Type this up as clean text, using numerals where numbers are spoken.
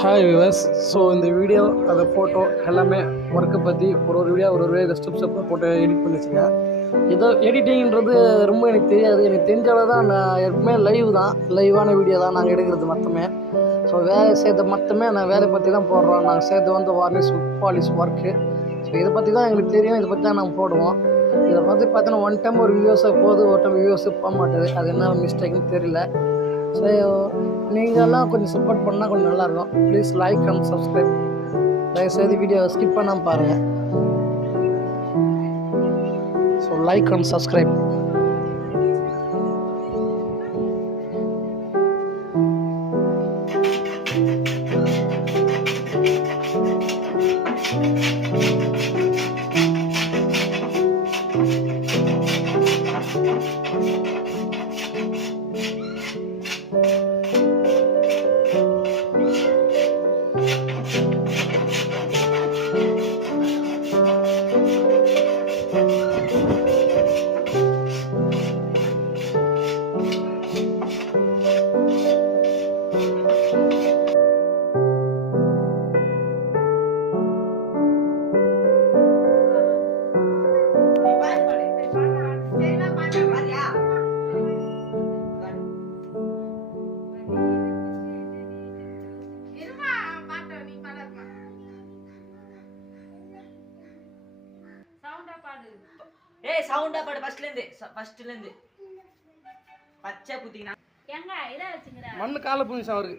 Hi viewers. So இந்த video அந்த photo எல்லாமே ஒர்க்கை பற்றி ஒரு வீடியோ ஒரு ஸ்டெப் போட்டு எடிட் பண்ணி வச்சுருக்கேன். ஏதோ எடிட்டிங்கிறது ரொம்ப எனக்கு தெரியாது. எனக்கு தெரிஞ்சாலும் தான் நான் எப்பவுமே லைவான வீடியோ தான் நாங்கள் எடுக்கிறது மொத்தமே. ஸோ வேலை செய்த மொத்தமே நான் வேலை பற்றி தான் போடுறோம். நாங்கள் செய்கிறது வந்து வார்னிஷ் பாலிஷ் ஒர்க்கு. ஸோ இதை பற்றி தான் எங்களுக்கு தெரியும், இதை பற்றி தான் நாங்கள் போடுவோம். இதை பற்றி பார்த்தீங்கன்னா ஒன் டைம் ஒரு வியூஸை போகுது, ஒரு டைம் வியூஸு போக மாட்டேது. அது என்ன மிஸ்டேக்குன்னு தெரியல. ஸோ நீங்கள்லாம் கொஞ்சம் சப்போர்ட் பண்ணால் கொஞ்சம் நல்லாயிருக்கும். Please like and subscribe. தயவுசெய்து வீடியோவை ஸ்கிப் பண்ணாமல் பாருங்கள். So like and subscribe. ஏய் சவுண்டா பாடு ஃபர்ஸ்ட்ல இருந்து பச்சை குத்தினா மண்ணு கால புனிஷம் அவருக்கு.